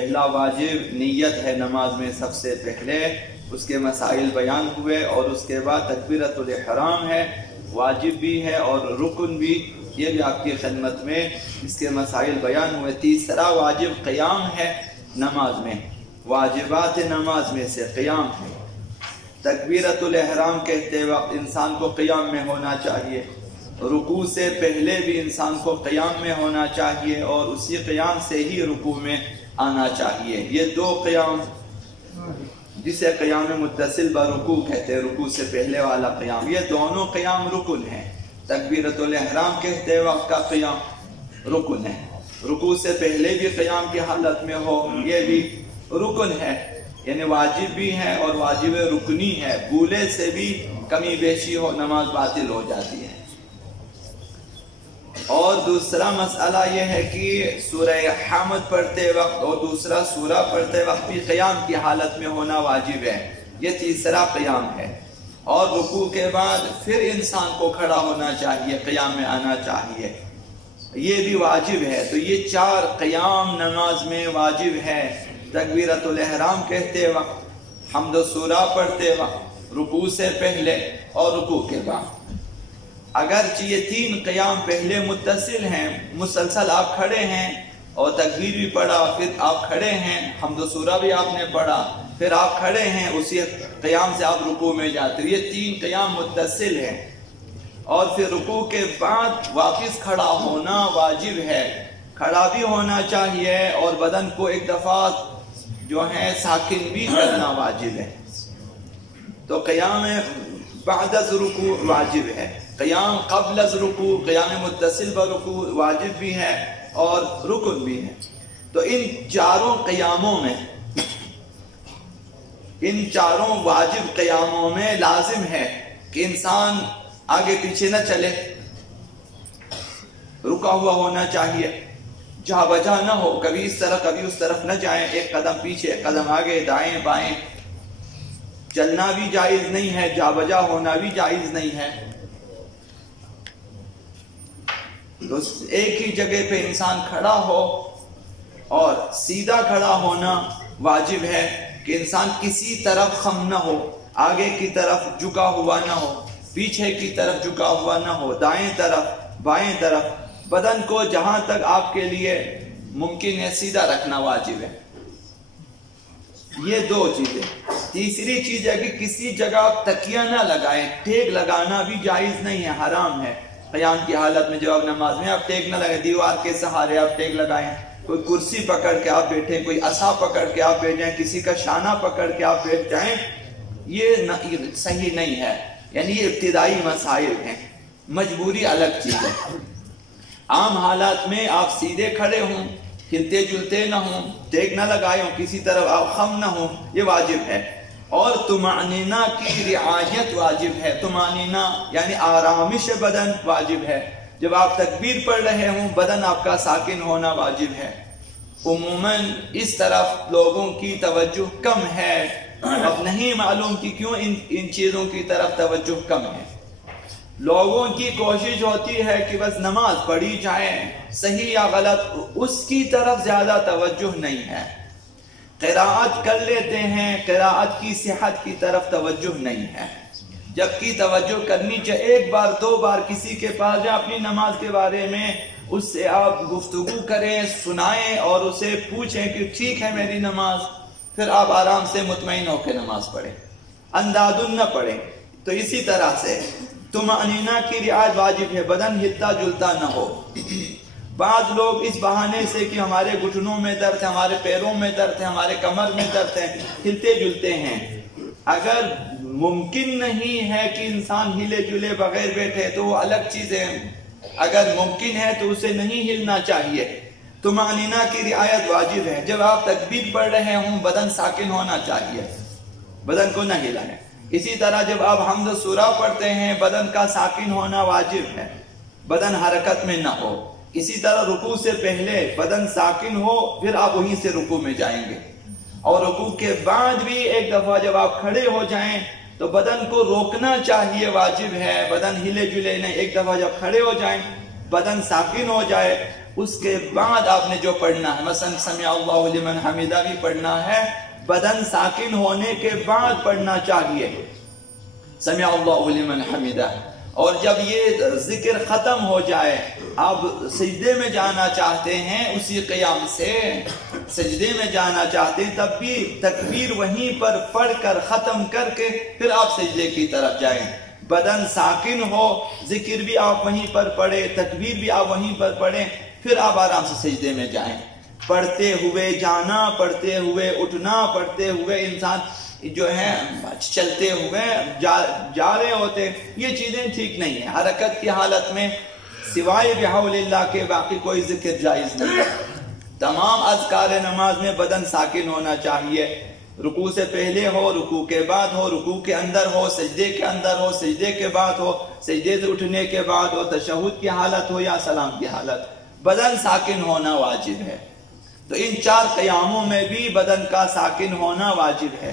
پہلا واجب نیت ہے نماز میں سب سے پہلے، اس کے مسائل بیان ہوئے، اور اس کے بعد تکبیرۃ الاحرام ہے، واجب بھی ہے اور رکن بھی، یہ بھی آپ کی خدمت میں اس کے مسائل بیان ہوئے۔ تیسرا واجب قیام ہے نماز میں، واجبات نماز میں سے قیام ہے۔ تکبیرۃ الاحرام کہتے وقت انسان کو قیام میں ہونا چاہیے، رکوع سے پہلے بھی انسان کو قیام میں ہونا چاہیے، اور اسی قیام سے ہی رکوع میں آنا چاہیے۔ یہ دو قیام، جسے قیام متصل برکوع کہتے ہیں، رکوع سے پہلے والا قیام، یہ دونوں قیام رکن ہیں۔ تکبیرۃ الاحرام کہتے وقت کا قیام رکن ہے، رکوع سے پہلے بھی قیام کی حالت میں ہو یہ بھی رکن ہے، یعنی واجب بھی ہے اور واجب رکنی ہے۔ بھولے سے بھی کمی بیشی ہو نماز باطل ہو جاتی ہے۔ اور دوسرا مسئلہ یہ ہے کہ سورہ حمد پڑھتے وقت اور دوسرا سورہ پڑھتے وقت بھی قیام کی حالت میں ہونا واجب ہے، یہ تیسرا قیام ہے۔ اور رکوع کے بعد پھر انسان کو کھڑا ہونا چاہیے، قیام میں آنا چاہیے، یہ بھی واجب ہے۔ تو یہ چار قیام نماز میں واجب ہے، تکبیرۃ الاحرام کہتے وقت، حمد و سورہ پڑھتے وقت، رکوع سے پہلے اور رکوع کے بعد۔ اگرچہ یہ تین قیام پہلے متصل ہیں، مسلسل آپ کھڑے ہیں اور تکبیر بھی پڑھا، پھر آپ کھڑے ہیں، حمد و سورہ بھی آپ نے پڑھا، پھر آپ کھڑے ہیں، اسی قیام سے آپ رکوع میں جاتے ہو، یہ تین قیام متصل ہیں۔ اور پھر رکوع کے بعد واپس کھڑا ہونا واجب ہے، کھڑا بھی ہونا چاہیے اور بدن کو ایک دفعہ جو ہے ساکن بھی کرنا واجب ہے۔ تو قیام بعد از رکوع واجب ہے، قیام قبل از رکوع، قیام متصل برکوع واجب بھی ہے اور رکن بھی ہے۔ تو ان چاروں قیاموں میں، ان چاروں واجب قیاموں میں لازم ہے کہ انسان آگے پیچھے نہ چلے، رکا ہوا ہونا چاہیے، جہاں بجا نہ ہو، کبھی اس طرف کبھی اس طرف نہ جائیں، ایک قدم پیچھے ایک قدم آگے، دائیں بائیں، چلنا بھی جائز نہیں ہے، جا بجا ہونا بھی جائز نہیں ہے۔ تو ایک ہی جگہ پہ انسان کھڑا ہو، اور سیدھا کھڑا ہونا واجب ہے کہ انسان کسی طرف خم نہ ہو، آگے کی طرف جھکا ہوا نہ ہو، پیچھے کی طرف جھکا ہوا نہ ہو، دائیں طرف بائیں طرف، بدن کو جہاں تک آپ کے لیے ممکن ہے سیدھا رکھنا واجب ہے۔ یہ دو چیزیں۔ تیسری چیز ہے کہ کسی جگہ آپ تکیہ نہ لگائیں، ٹیک لگانا بھی جائز نہیں ہے، حرام ہے۔ قیام کی حالت میں جب آپ نماز میں آپ ٹیک نہ لگائیں، دیوار کے سہارے آپ ٹیک لگائیں، کوئی کرسی پکڑ کے آپ بیٹھیں، کوئی عصا پکڑ کے آپ بیٹھ جائیں، کسی کا شانہ پکڑ کے آپ بیٹھ جائیں، یہ صحیح نہیں ہے، یعنی یہ ابتدائی مسائل ہیں، مجبوری الگ چیز ہے۔ عام حالات میں آپ سیدھے کھڑے ہوں، ہلتے جلتے نہ ہوں، ٹیک نہ لگائے ہوں، کسی طرف آپ خم نہ ہوں، یہ واجب ہے۔ اور طمأنینہ کی رعایت واجب ہے، طمأنینہ یعنی آرامش بدن واجب ہے۔ جب آپ تکبیر پڑھ رہے ہوں بدن آپ کا ساکن ہونا واجب ہے۔ عموماً اس طرف لوگوں کی توجہ کم ہے، اب نہیں معلوم کہ کیوں ان چیزوں کی طرف توجہ کم ہے۔ لوگوں کی کوشش ہوتی ہے کہ بس نماز پڑھی جائے، صحیح یا غلط، اس کی طرف زیادہ توجہ نہیں ہے۔ قراءت کر لیتے ہیں، قراءت کی صحت کی طرف توجہ نہیں ہے، جبکہ توجہ کرنی چاہیے۔ ایک بار دو بار کسی کے پاس جائیں، اپنی نماز کے بارے میں اس سے آپ گفتگو کریں، سنائیں اور اسے پوچھیں کہ ٹھیک ہے میری نماز، پھر آپ آرام سے مطمئن ہو کے نماز پڑھیں، اندادن نہ پڑھیں۔ تو اسی طرح سے طمأنینہ کی رعایت واجب ہے، بدن ہلتا جلتا نہ ہو۔ بعض لوگ اس بہانے سے کہ ہمارے گھٹنوں میں درد ہے، ہمارے پیروں میں درد ہے، ہمارے کمر میں درد ہے، ہلتے جلتے ہیں۔ اگر ممکن نہیں ہے کہ انسان ہلے جلے بغیر بیٹھے تو وہ الگ چیز ہے، اگر ممکن ہے تو اسے نہیں ہلنا چاہیے۔ طمأنینہ کی رعایت واجب ہے۔ جب آپ تکبیر پڑھ رہے ہوں بدن ساکن ہونا چاہیے، بدن کو نہ ہلائیں۔ اسی طرح جب آپ حمد و سورہ پڑھتے ہیں بدن کا ساکن ہونا واجب ہے، بدن حرکت میں نہ ہو۔ اسی طرح رکوع سے پہلے بدن ساکن ہو، پھر آپ وہیں سے رکوع میں جائیں گے۔ اور رکوع کے بعد بھی ایک دفعہ جب آپ کھڑے ہو جائیں تو بدن کو روکنا چاہیے، واجب ہے، بدن ہلے جلے نہیں۔ ایک دفعہ جب کھڑے ہو جائیں بدن ساکن ہو جائے اس کے بعد آپ نے جو پڑھنا ہے، مثلا سمع اللہ لمن حمدہ بھی پڑھنا ہے، بدن ساکن ہونے کے بعد پڑھنا چاہیے سمع اللہ لمن حمدہ۔ اور جب یہ ذکر ختم ہو جائے، آپ سجدے میں جانا چاہتے ہیں، اسی قیام سے سجدے میں جانا چاہتے ہیں، تب بھی تکبیر وہیں پر پڑھ کر ختم کر کے پھر آپ سجدے کی طرف جائیں۔ بدن ساکن ہو، ذکر بھی آپ وہیں پر پڑھیں، تکبیر بھی آپ وہیں پر پڑھیں، پھر آپ آرام سے سجدے میں جائیں۔ پڑھتے ہوئے جانا، پڑھتے ہوئے اٹھنا، پڑھتے ہوئے انسان جو ہے چلتے ہوئے جا رہے ہوتے، یہ چیزیں ٹھیک نہیں ہیں۔ حرکت کی حالت میں سوائے بحول اللہ کے باقی کوئی ذکر جائز نہیں ہے۔ تمام اذکار نماز میں بدن ساکن ہونا چاہیے، رکوع سے پہلے ہو، رکوع کے بعد ہو، رکوع کے اندر ہو، سجدے کے اندر ہو، سجدے کے بعد ہو، سجدے سے اٹھنے کے بعد ہو، تشہد کی حالت ہو یا سلام کی حالت، بدن ساکن ہونا واجب ہے۔ تو ان 4 قیاموں میں بھی بدن کا ساکن ہونا واجب ہے۔